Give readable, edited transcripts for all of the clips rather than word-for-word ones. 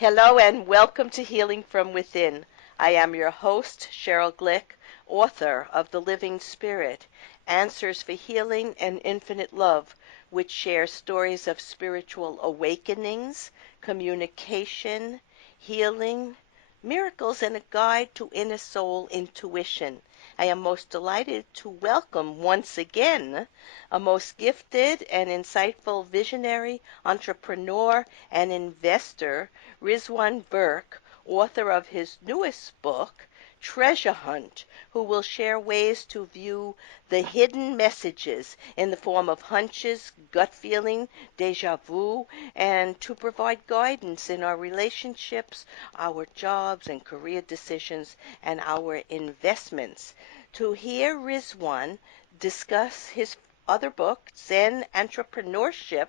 Hello and welcome to Healing from Within. I am your host, Sheryl Glick, author of The Living Spirit, Answers for Healing and Infinite Love, which shares stories of spiritual awakenings, communication, healing, miracles, and a guide to inner soul intuition. I am most delighted to welcome once again a most gifted and insightful visionary, entrepreneur, and investor, Rizwan Virk, author of his newest book, Treasure Hunt, who will share ways to view the hidden messages in the form of hunches, gut feeling, déjà vu, and to provide guidance in our relationships, our jobs and career decisions, and our investments. To hear Rizwan discuss his other book, Zen Entrepreneurship,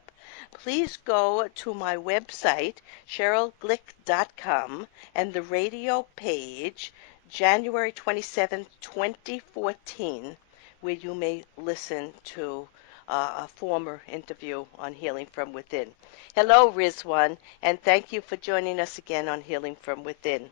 please go to my website, SherylGlick.com, and the radio page, January 27, 2014, where you may listen to a former interview on Healing from Within. Hello, Rizwan, and thank you for joining us again on Healing from Within.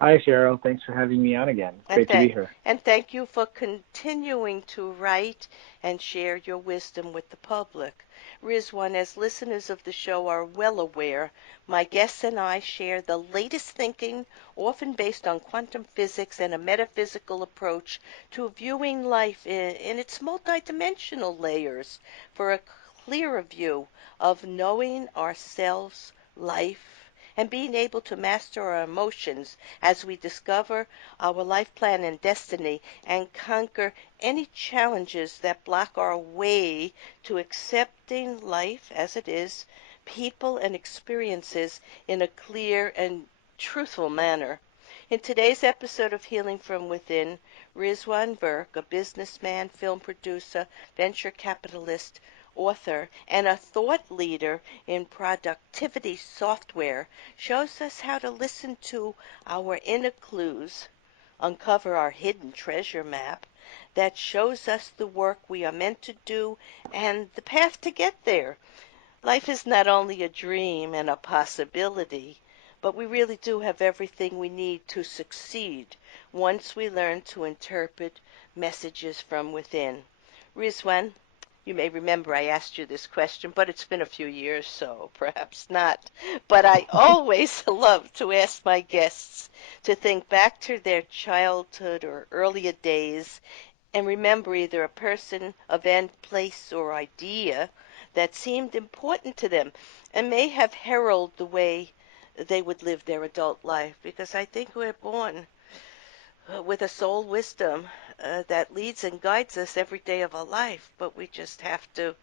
Hi, Sheryl. Thanks for having me on again. Great to be here. And thank you for continuing to write and share your wisdom with the public. Rizwan, as listeners of the show are well aware, my guests and I share the latest thinking, often based on quantum physics and a metaphysical approach to viewing life in its multidimensional layers for a clearer view of knowing ourselves, life, and being able to master our emotions as we discover our life plan and destiny and conquer any challenges that block our way to accepting life as it is, people and experiences in a clear and truthful manner. In today's episode of Healing from Within, Rizwan Virk, a businessman, film producer, venture capitalist, author, and a thought leader in productivity software, shows us how to listen to our inner clues, uncover our hidden treasure map that shows us the work we are meant to do and the path to get there. Life is not only a dream and a possibility, but we really do have everything we need to succeed once we learn to interpret messages from within. Rizwan, you may remember I asked you this question, but it's been a few years, so perhaps not. But I always love to ask my guests to think back to their childhood or earlier days and remember either a person, event, place, or idea that seemed important to them and may have heralded the way they would live their adult life. Because I think we're born with a soul wisdom that leads and guides us every day of our life, but we just have to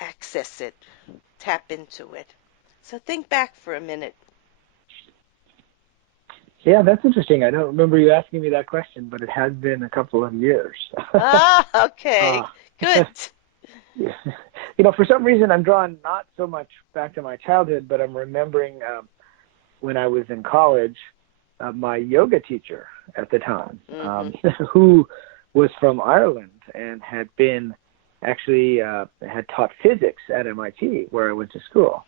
access it, tap into it. So think back for a minute. Yeah, that's interesting. I don't remember you asking me that question, but it has been a couple of years. Okay. Good. For some reason, I'm drawn not so much back to my childhood, but I'm remembering when I was in college, my yoga teacher at the time, who was from Ireland and had been actually had taught physics at MIT, where I went to school.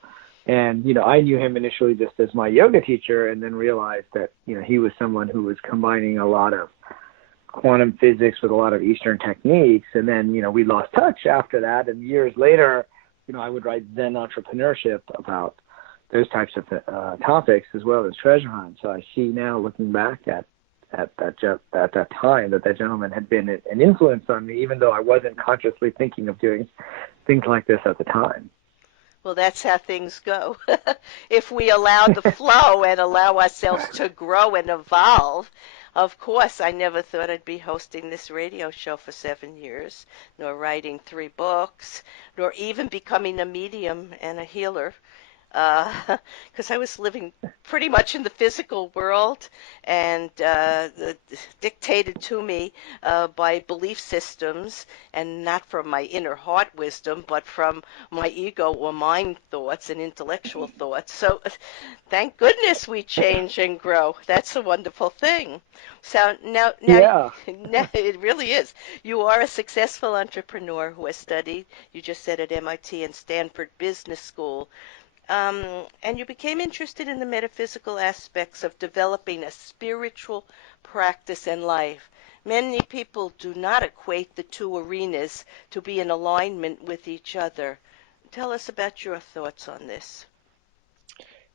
And, I knew him initially just as my yoga teacher and then realized that, he was someone who was combining a lot of quantum physics with a lot of Eastern techniques. And then, we lost touch after that. And years later, I would write Zen Entrepreneurship about those types of topics as well as Treasure Hunt. So I see now, looking back at that time, that gentleman had been an influence on me, even though I wasn't consciously thinking of doing things like this at the time. Well, that's how things go. If we allow the flow and allow ourselves to grow and evolve. Of course, I never thought I'd be hosting this radio show for 7 years, nor writing 3 books, nor even becoming a medium and a healer. Because I was living pretty much in the physical world and dictated to me by belief systems, and not from my inner heart wisdom, but from my ego or mind thoughts and intellectual thoughts. So thank goodness we change and grow. That's a wonderful thing. So now it really is. You are a successful entrepreneur who has studied, you just said, at MIT and Stanford Business School. and you became interested in the metaphysical aspects of developing a spiritual practice in life. Many people do not equate the two arenas to be in alignment with each other. Tell us about your thoughts on this.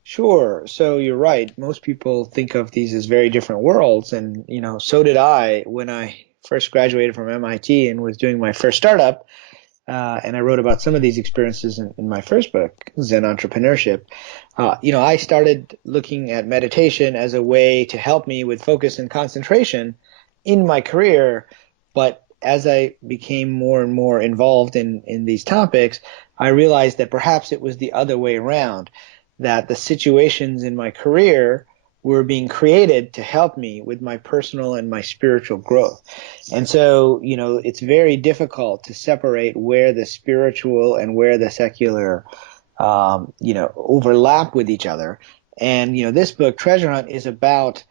Sure. So you're right. Most people think of these as very different worlds, and so did I when I first graduated from MIT and was doing my first startup. And I wrote about some of these experiences in my first book, Zen Entrepreneurship. I started looking at meditation as a way to help me with focus and concentration in my career. But as I became more and more involved in these topics, I realized that perhaps it was the other way around, that the situations in my career were being created to help me with my personal and my spiritual growth. And so, it's very difficult to separate where the spiritual and where the secular, overlap with each other. And, this book, Treasure Hunt, is about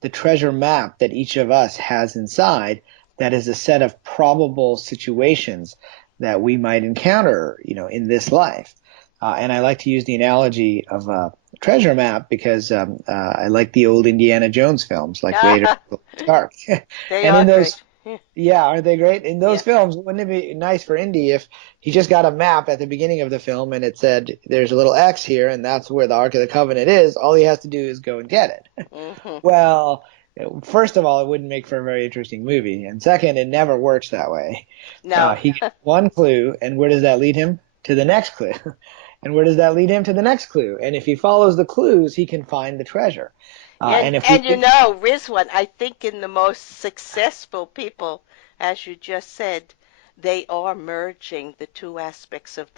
the treasure map that each of us has inside, that is a set of probable situations that we might encounter, in this life. And I like to use the analogy of a treasure map because I like the old Indiana Jones films, like Raiders of the Ark. They And are in those, great. Yeah. yeah, aren't they great? In those Yeah. films, wouldn't it be nice for Indy if he just got a map at the beginning of the film and it said, there's a little X here, and that's where the Ark of the Covenant is. All he has to do is go and get it. Hmm. Well, first of all, it wouldn't make for a very interesting movie. And second, it never works that way. No. He gets one clue, and where does that lead him? To the next clue. And where does that lead him? To the next clue. And if he follows the clues, he can find the treasure. And And if we and you think, know, Rizwan, I think in the most successful people, as you just said, they are merging the two aspects of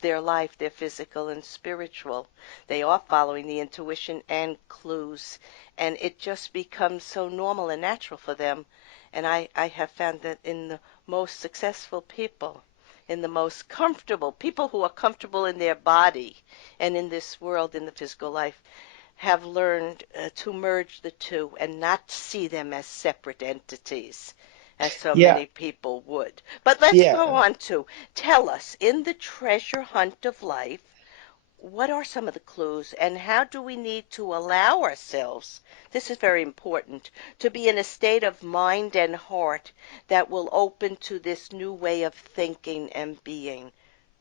their life, their physical and spiritual. They are following the intuition and clues, and it just becomes so normal and natural for them. And I have found that in the most successful people, in the most comfortable people who are comfortable in their body and in this world, in the physical life, have learned to merge the two and not see them as separate entities, as so yeah, many people would. But let's go yeah, on to tell us, in the treasure hunt of life, what are some of the clues and how do we need to allow ourselves, this is very important, to be in a state of mind and heart that will open to this new way of thinking and being?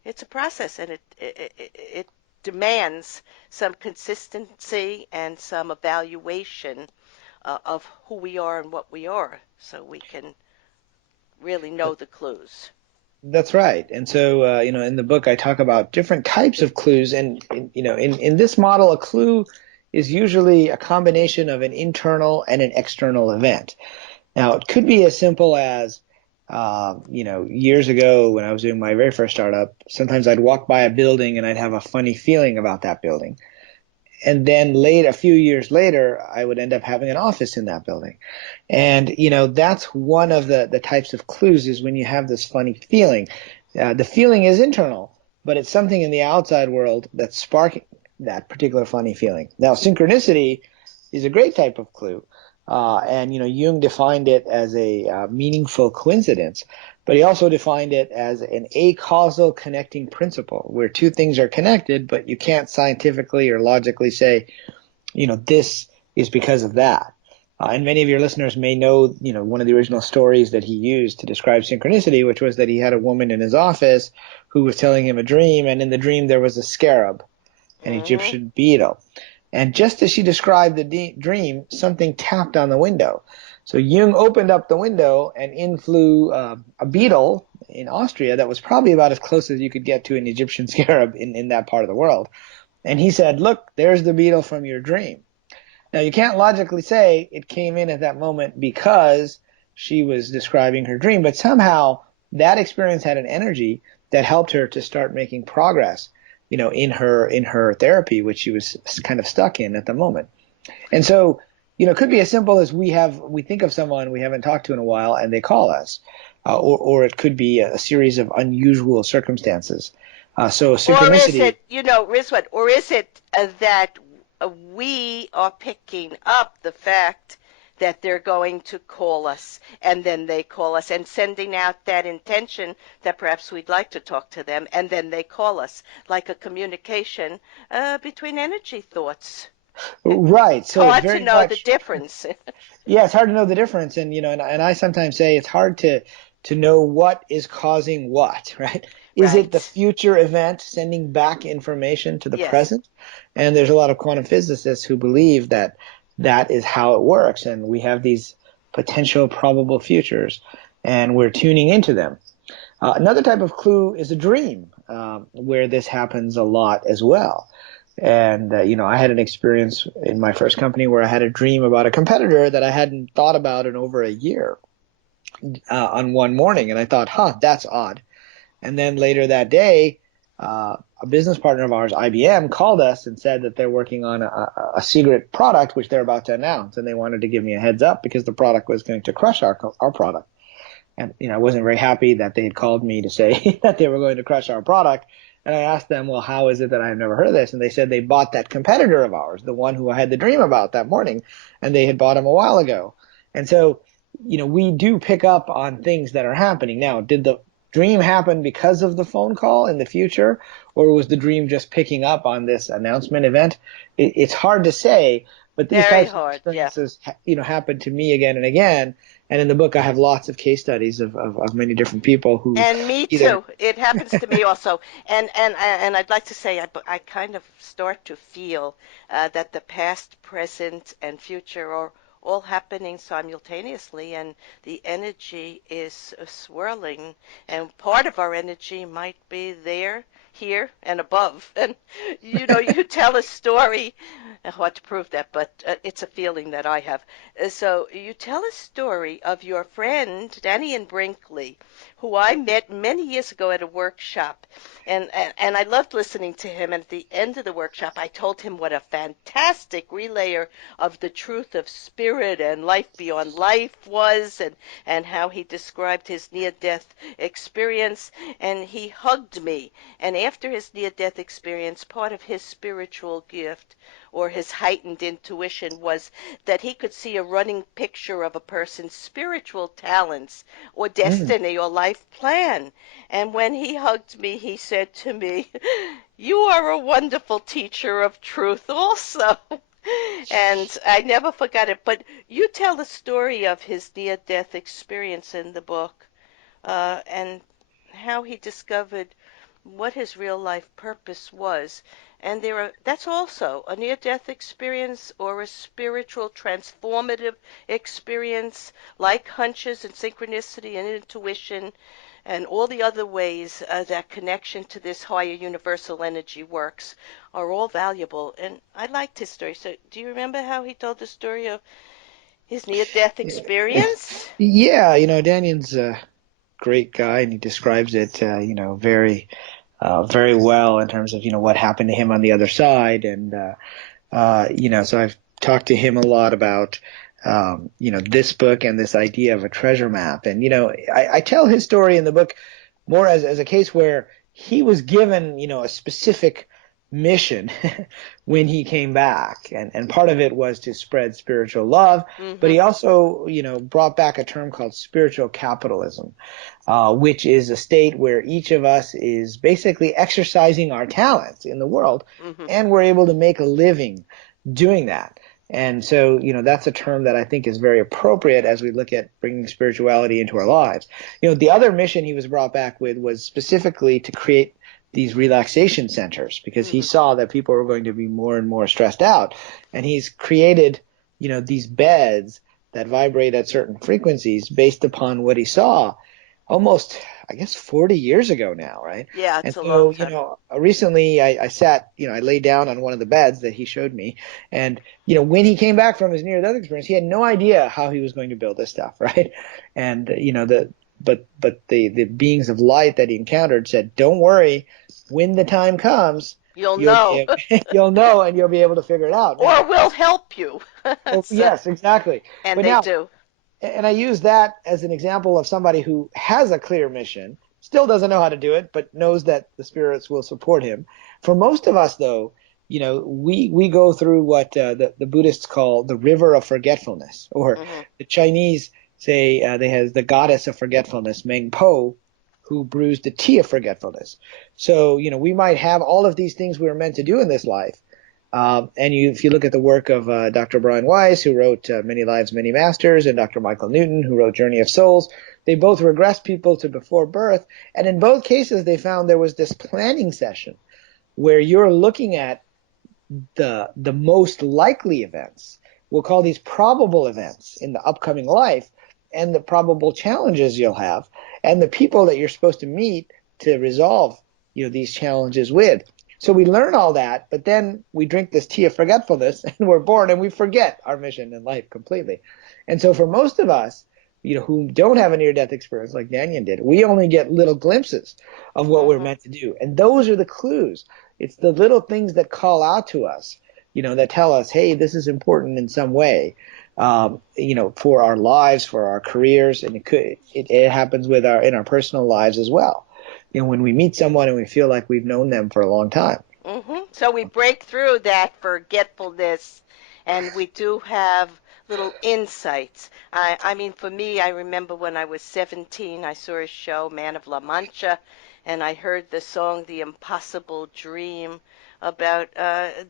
It's a process, and it demands some consistency and some evaluation of who we are and what we are, so we can really know the clues. that's right. And so, in the book, I talk about different types of clues. And, in this model, a clue is usually a combination of an internal and an external event. Now, it could be as simple as, years ago when I was doing my very first startup, sometimes I'd walk by a building and I'd have a funny feeling about that building. And then a few years later, I would end up having an office in that building. And, that's one of the types of clues, is when you have this funny feeling. The feeling is internal, but it's something in the outside world that's sparking that particular funny feeling. Now, synchronicity is a great type of clue. And Jung defined it as a meaningful coincidence, but he also defined it as an acausal connecting principle, where two things are connected, but you can't scientifically or logically say, this is because of that. And many of your listeners may know, one of the original stories that he used to describe synchronicity, which was that he had a woman in his office who was telling him a dream, and in the dream there was a scarab, an Hmm. Egyptian beetle. And just as she described the dream, something tapped on the window. So Jung opened up the window, and in flew a beetle in Austria that was probably about as close as you could get to an Egyptian scarab in that part of the world. And he said, "Look, there's the beetle from your dream." Now, you can't logically say it came in at that moment because she was describing her dream, but somehow that experience had an energy that helped her to start making progress, in her therapy, which she was kind of stuck in at the moment. And so, it could be as simple as we think of someone we haven't talked to in a while and they call us, or it could be a series of unusual circumstances. So Or is synchronicity. it, Rizwan, or is it that we are picking up the fact that they're going to call us, and then they call us, and sending out that intention that perhaps we'd like to talk to them, and then they call us, like a communication between energy thoughts. Right. It's So it's hard to very know the much, difference. yeah, it's hard to know the difference. And, and I sometimes say it's hard to know what is causing what, right? Is it the Right. future event sending back information to the Yes. present? And there's a lot of quantum physicists who believe that that is how it works. And we have these potential probable futures and we're tuning into them. Another type of clue is a dream, where this happens a lot as well. And, I had an experience in my first company where I had a dream about a competitor that I hadn't thought about in over a year on one morning. And I thought, that's odd. And then later that day, a business partner of ours, IBM, called us and said that they're working on a secret product which they're about to announce. And they wanted to give me a heads up because the product was going to crush our product. And, I wasn't very happy that they had called me to say that they were going to crush our product. And I asked them, well, how is it that I have never heard of this? And they said they bought that competitor of ours, the one who I had the dream about that morning, and they had bought him a while ago. And so, we do pick up on things that are happening. Now, did the dream happen because of the phone call in the future, or was the dream just picking up on this announcement event? It's hard to say, but these Very types of hard. Yeah. experiences, happen to me again and again. And in the book, I have lots of case studies of many different people who And me either, too. It happens to me also. And I'd like to say I kind of start to feel that the past, present, and future are all happening simultaneously, and the energy is swirling. And part of our energy might be there, here, and above. And you tell a story. Hard to prove that, but it's a feeling that I have. So you tell a story of your friend Danny and Brinkley, who I met many years ago at a workshop, and I loved listening to him. And at the end of the workshop, I told him what a fantastic relayer of the truth of spirit and life beyond life was, and how he described his near-death experience. And he hugged me. And after his near-death experience, part of his spiritual gift or his heightened intuition was that he could see a running picture of a person's spiritual talents or mm, destiny or life plan. And when he hugged me, he said to me, "You are a wonderful teacher of truth also." And I never forgot it. But you tell the story of his near-death experience in the book, and how he discovered what his real life purpose was. And that's also a near-death experience or a spiritual transformative experience, like hunches and synchronicity and intuition and all the other ways that connection to this higher universal energy works are all valuable. And I liked his story. So do you remember how he told the story of his near-death experience? yeah, Daniel's a great guy, and he describes it, very, very well in terms of what happened to him on the other side, and so I've talked to him a lot about this book and this idea of a treasure map. And, I tell his story in the book more as a case where he was given, a specific mission when he came back. And part of it was to spread spiritual love, but Mm-hmm. he also, brought back a term called spiritual capitalism, which is a state where each of us is basically exercising our talents in the world, Mm-hmm. and we're able to make a living doing that. And so, that's a term that I think is very appropriate as we look at bringing spirituality into our lives. The other mission he was brought back with was specifically to create these relaxation centers, because he Mm-hmm. saw that people were going to be more and more stressed out. And he's created, these beds that vibrate at certain frequencies based upon what he saw almost, I guess, 40 years ago now, right? Yeah, And it's a long so, time. recently I sat, I laid down on one of the beds that he showed me. And, when he came back from his near-death experience, he had no idea how he was going to build this stuff, right? And, but the beings of light that he encountered said, don't worry, when the time comes, You'll you'll know, be, you'll know, and you'll be able to figure it out. or Now, we'll help you. well, So, yes, exactly. and But they now, do. and I use that as an example of somebody who has a clear mission, still doesn't know how to do it, but knows that the spirits will support him. For most of us, though, we go through what the Buddhists call the river of forgetfulness, or Mm-hmm. the Chinese say they have the goddess of forgetfulness, Meng Po, who brews the tea of forgetfulness. So, we might have all of these things we were meant to do in this life. If you look at the work of Dr. Brian Weiss, who wrote Many Lives, Many Masters, and Dr. Michael Newton, who wrote Journey of Souls, they both regress people to before birth. And in both cases, they found there was this planning session where you're looking at the most likely events. We'll call these probable events in the upcoming life, and the probable challenges you'll have, and the people that you're supposed to meet to resolve these challenges with. So we learn all that, but then we drink this tea of forgetfulness, and we're born, and we forget our mission in life completely. And so for most of us, who don't have a near-death experience like Danyan did, we only get little glimpses of what we're Mm-hmm. meant to do, and those are the clues. It's the little things that call out to us, that tell us, hey, this is important in some way, for our lives, for our careers, and it happens in our personal lives as well. When we meet someone and we feel like we've known them for a long time. Mm-hmm. So we break through that forgetfulness, and we do have little insights. I mean, for me, I remember when I was 17, I saw a show, Man of La Mancha, and I heard the song The Impossible Dream about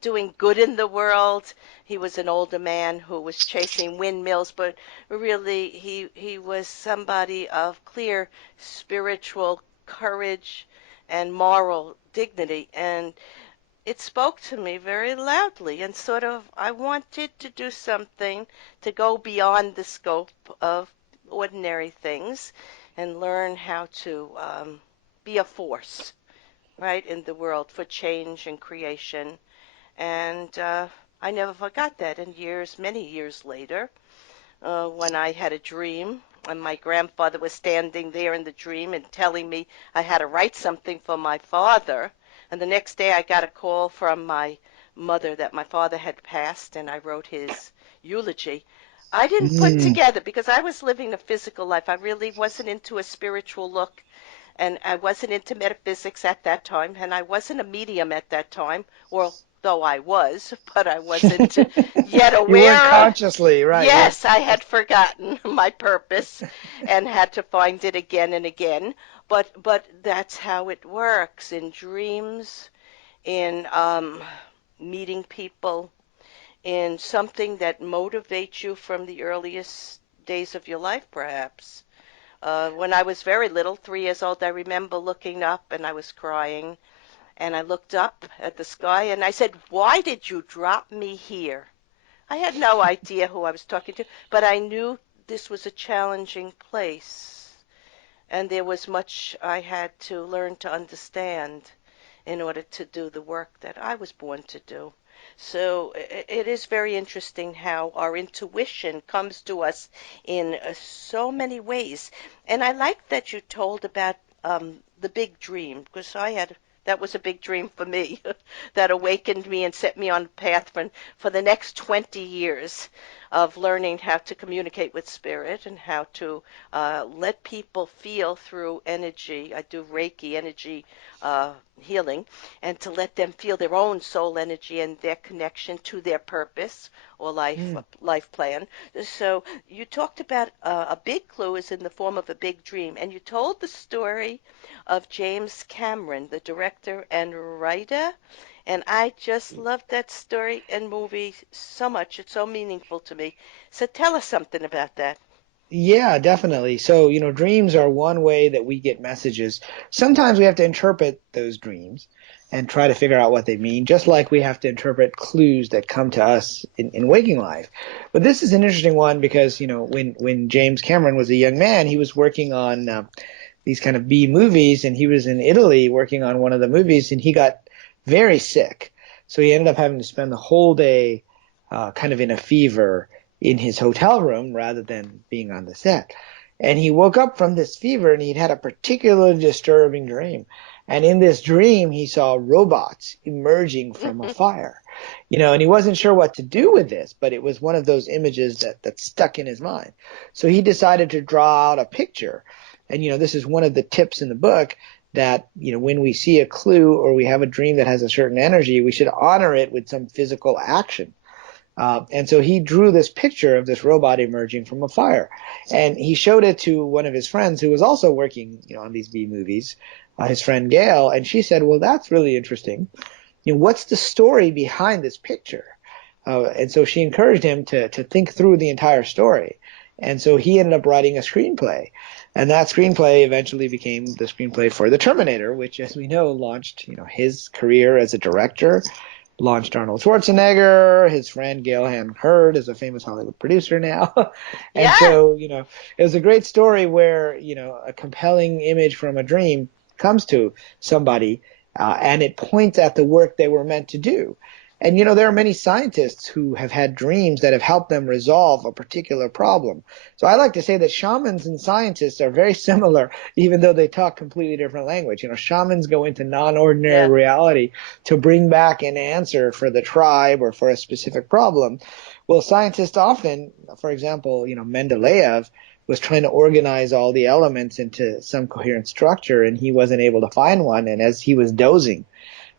doing good in the world. He was an older man who was chasing windmills, but really he was somebody of clear spiritual courage and moral dignity. And it spoke to me very loudly, and sort of I wanted to do something to go beyond the scope of ordinary things and learn how to be a force, right, in the world for change and creation. And I never forgot that. And many years later, when I had a dream, and my grandfather was standing there in the dream and telling me I had to write something for my father. And the next day I got a call from my mother that my father had passed, and I wrote his eulogy. I didn't put Mm. together because I was living a physical life. I really wasn't into a spiritual look, and I wasn't into metaphysics at that time, and I wasn't a medium at that time, or though I was, but I wasn't yet You weren't aware of. consciously, right? You weren't Yes, I had conscious. forgotten my purpose and had to find it again and again. But that's how it works in dreams, in meeting people, in something that motivates you from the earliest days of your life, perhaps. When I was very little, 3 years old, I remember looking up and I was crying. And I looked up at the sky and I said, "Why did you drop me here?" I had no idea who I was talking to, but I knew this was a challenging place, and there was much I had to learn to understand in order to do the work that I was born to do. So it is very interesting how our intuition comes to us in so many ways. And I like that you told about the big dream, because that was a big dream for me that awakened me and set me on a path for the next 20 years of learning how to communicate with spirit and how to let people feel through energy. I do Reiki energy healing, and to let them feel their own soul energy and their connection to their purpose or Mm. life plan. So you talked about a big clue is in the form of a big dream, and you told the story of James Cameron, the director and writer. And I just love that story and movie so much. It's so meaningful to me. So tell us something about that. Yeah, definitely. So, dreams are one way that we get messages. Sometimes we have to interpret those dreams and try to figure out what they mean, just like we have to interpret clues that come to us in waking life. But this is an interesting one because, when James Cameron was a young man, he was working on these kind of B movies, and he was in Italy working on one of the movies, and he got very sick. So he ended up having to spend the whole day kind of in a fever in his hotel room rather than being on the set. And he woke up from this fever and he'd had a particularly disturbing dream. And in this dream, he saw robots emerging from a fire, and he wasn't sure what to do with this, but it was one of those images that stuck in his mind. So he decided to draw out a picture. And, this is one of the tips in the book that, when we see a clue or we have a dream that has a certain energy, we should honor it with some physical action. And so he drew this picture of this robot emerging from a fire, and he showed it to one of his friends who was also working, on these B movies, his friend Gail, and she said, "Well, that's really interesting. What's the story behind this picture?" And so she encouraged him to think through the entire story. And so he ended up writing a screenplay. And that screenplay eventually became the screenplay for The Terminator, which, as we know, launched, his career as a director, launched Arnold Schwarzenegger. His friend Gail Ann Hurd is a famous Hollywood producer now. And Yeah. so, it was a great story where, a compelling image from a dream comes to somebody, and it points at the work they were meant to do. And, there are many scientists who have had dreams that have helped them resolve a particular problem. So I like to say that shamans and scientists are very similar, even though they talk completely different language. Shamans go into non-ordinary reality to bring back an answer for the tribe or for a specific problem. Well, scientists often, for example, Mendeleev was trying to organize all the elements into some coherent structure, and he wasn't able to find one. And as he was dozing,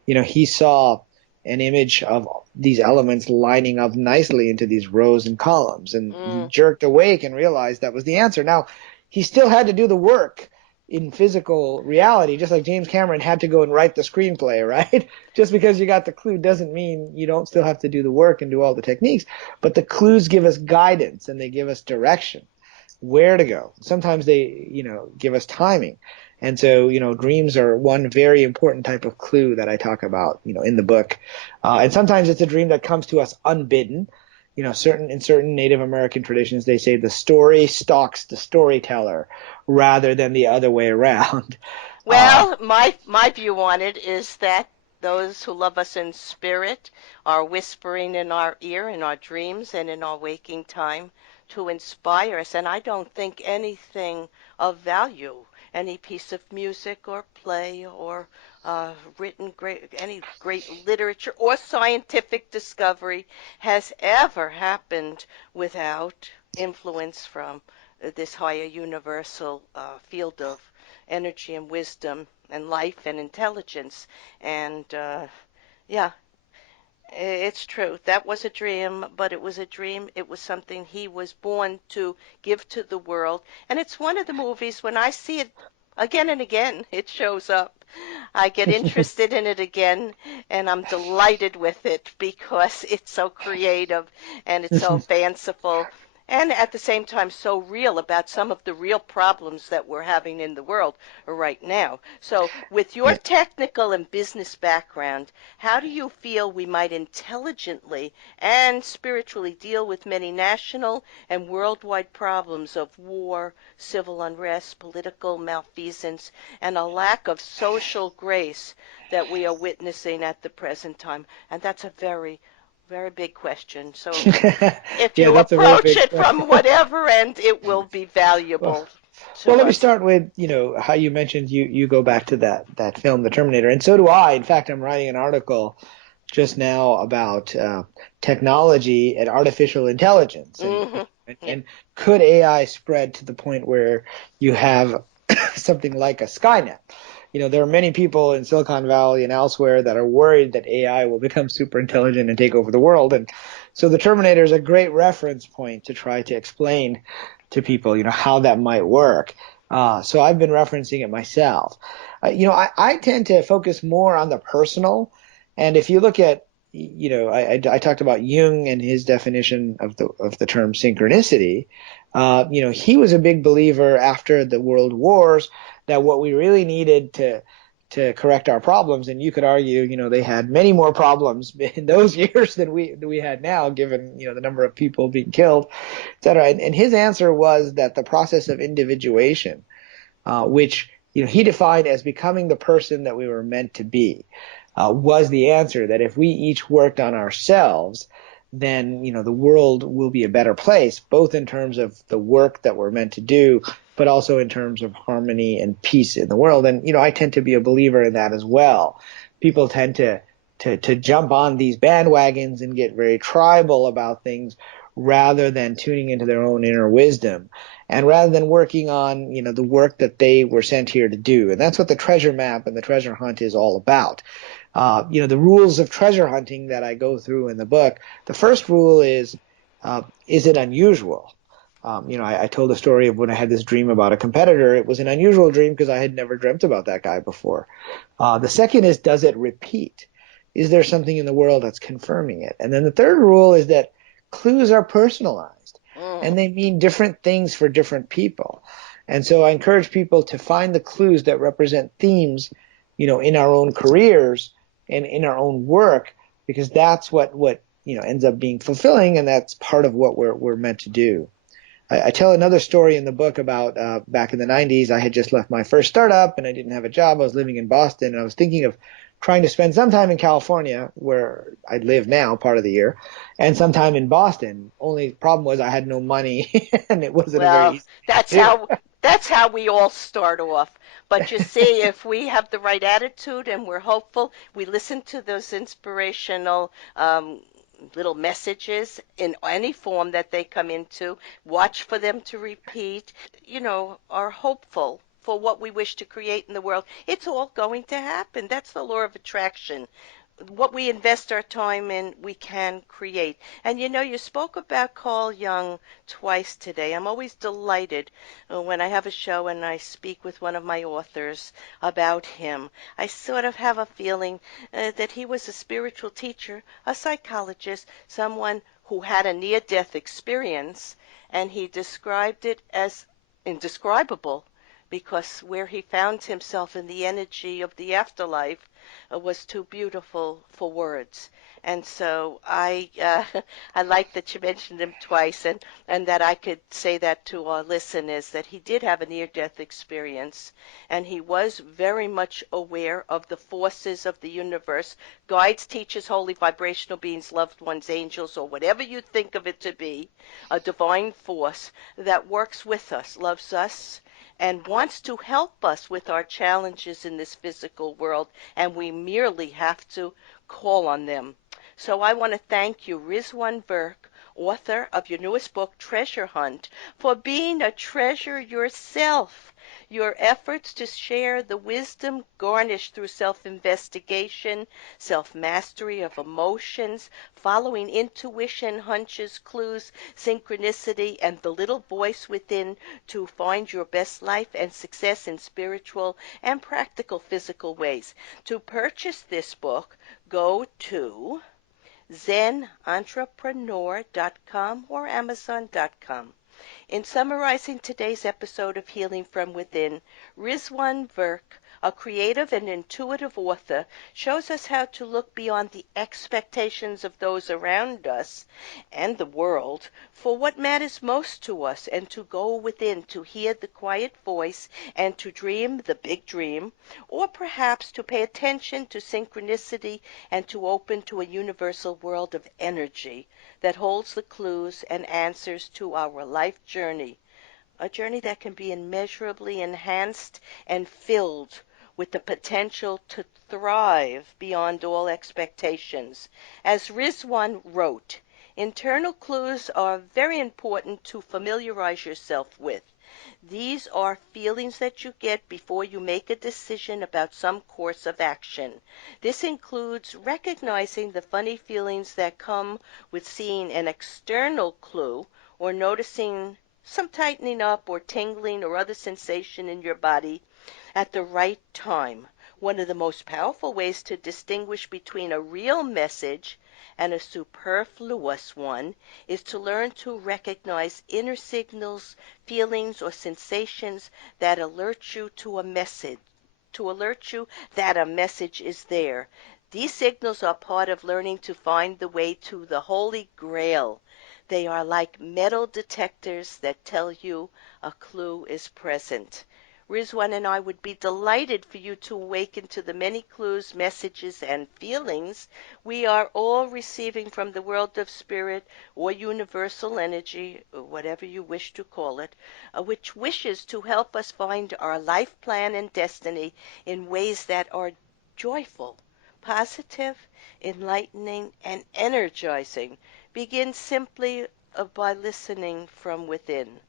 he saw an image of these elements lining up nicely into these rows and columns. And he jerked awake and realized that was the answer. Now, he still had to do the work in physical reality, just like James Cameron had to go and write the screenplay, right? Just because you got the clue doesn't mean you don't still have to do the work and do all the techniques. But the clues give us guidance and they give us direction, where to go. Sometimes they, give us timing. And so, dreams are one very important type of clue that I talk about, in the book. And sometimes it's a dream that comes to us unbidden. In certain Native American traditions, they say the story stalks the storyteller rather than the other way around. Well, my view on it is that those who love us in spirit are whispering in our ear, in our dreams, and in our waking time to inspire us. And I don't think anything of value, any piece of music or play or any great literature or scientific discovery has ever happened without influence from this higher universal field of energy and wisdom and life and intelligence. And yeah, it's true. That was a dream, but it was a dream. It was something he was born to give to the world. And it's one of the movies, when I see it again and again, it shows up. I get interested in it again, and I'm delighted with it because it's so creative and it's so fanciful. And at the same time, so real about some of the real problems that we're having in the world right now. So, with your technical and business background, how do you feel we might intelligently and spiritually deal with many national and worldwide problems of war, civil unrest, political malfeasance, and a lack of social grace that we are witnessing at the present time? And that's a very, very big question. So if you That's a very approach big it question. from whatever end, it will be valuable to Well, let me us. start with, how you mentioned you go back to that film, The Terminator, and so do I. In fact, I'm writing an article just now about technology and artificial intelligence, and could AI spread to the point where you have something like a Skynet? There are many people in Silicon Valley and elsewhere that are worried that AI will become super intelligent and take over the world, and so The Terminator is a great reference point to try to explain to people, how that might work. So I've been referencing it myself. I tend to focus more on the personal. And if you look at, I talked about Jung and his definition of the term synchronicity. He was a big believer after the world wars that what we really needed to correct our problems, and you could argue, they had many more problems in those years than we had now, given, the number of people being killed, et cetera. And his answer was that the process of individuation, which, he defined as becoming the person that we were meant to be, was the answer. That if we each worked on ourselves, then, the world will be a better place, both in terms of the work that we're meant to do, but also in terms of harmony and peace in the world. And, I tend to be a believer in that as well. People tend to jump on these bandwagons and get very tribal about things rather than tuning into their own inner wisdom, and rather than working on, the work that they were sent here to do. And that's what the treasure map and the treasure hunt is all about. The rules of treasure hunting that I go through in the book. The first rule is it unusual? I told a story of when I had this dream about a competitor. It was an unusual dream because I had never dreamt about that guy before. The second is, does it repeat? Is there something in the world that's confirming it? And then the third rule is that clues are personalized and they mean different things for different people. And so I encourage people to find the clues that represent themes, in our own careers and in our own work, because that's what ends up being fulfilling, and that's part of what we're meant to do. I tell another story in the book about back in the 90s. I had just left my first startup and I didn't have a job. I was living in Boston and I was thinking of trying to spend some time in California, where I live now part of the year, and some time in Boston. Only problem was I had no money and it wasn't a very Well, easy that's thing to do. how we all start off. But you see, if we have the right attitude and we're hopeful, we listen to those inspirational little messages in any form that they come into, watch for them to repeat, are hopeful for what we wish to create in the world, it's all going to happen. That's the law of attraction. What we invest our time in, we can create. And you spoke about Carl Jung twice today. I'm always delighted when I have a show and I speak with one of my authors about him. I sort of have a feeling that he was a spiritual teacher, a psychologist, someone who had a near-death experience, and he described it as indescribable, because where he found himself in the energy of the afterlife was too beautiful for words. And so I like that you mentioned him twice, and that I could say that to our listeners, that he did have a near-death experience, and he was very much aware of the forces of the universe, guides, teachers, holy vibrational beings, loved ones, angels, or whatever you think of it to be, a divine force that works with us, loves us, and wants to help us with our challenges in this physical world, and we merely have to call on them. So I want to thank you, Rizwan Virk, author of your newest book, Treasure Hunt, for being a treasure yourself. Your efforts to share the wisdom garnished through self-investigation, self-mastery of emotions, following intuition, hunches, clues, synchronicity, and the little voice within to find your best life and success in spiritual and practical physical ways. To purchase this book, go to zenentrepreneur.com or amazon.com. In summarizing today's episode of Healing from Within, Rizwan Virk, a creative and intuitive author, shows us how to look beyond the expectations of those around us and the world for what matters most to us, and to go within to hear the quiet voice and to dream the big dream, or perhaps to pay attention to synchronicity and to open to a universal world of energy that holds the clues and answers to our life journey, a journey that can be immeasurably enhanced and filled with the potential to thrive beyond all expectations. As Rizwan wrote, internal clues are very important to familiarize yourself with. These are feelings that you get before you make a decision about some course of action. This includes recognizing the funny feelings that come with seeing an external clue, or noticing some tightening up or tingling or other sensation in your body at the right time. One of the most powerful ways to distinguish between a real message and a superfluous one is to learn to recognize inner signals, feelings, or sensations that alert you that a message is there. These signals are part of learning to find the way to the Holy Grail. They are like metal detectors that tell you a clue is present. Rizwan and I would be delighted for you to awaken to the many clues, messages, and feelings we are all receiving from the world of spirit or universal energy, or whatever you wish to call it, which wishes to help us find our life plan and destiny in ways that are joyful, positive, enlightening, and energizing. Begin simply by listening from within.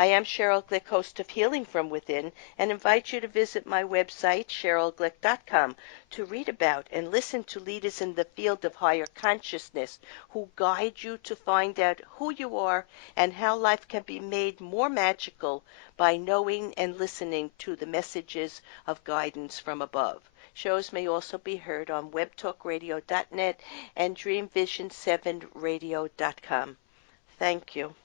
I am Sheryl Glick, host of Healing from Within, and invite you to visit my website, SherylGlick.com, to read about and listen to leaders in the field of higher consciousness who guide you to find out who you are and how life can be made more magical by knowing and listening to the messages of guidance from above. Shows may also be heard on webtalkradio.net and dreamvision7radio.com. Thank you.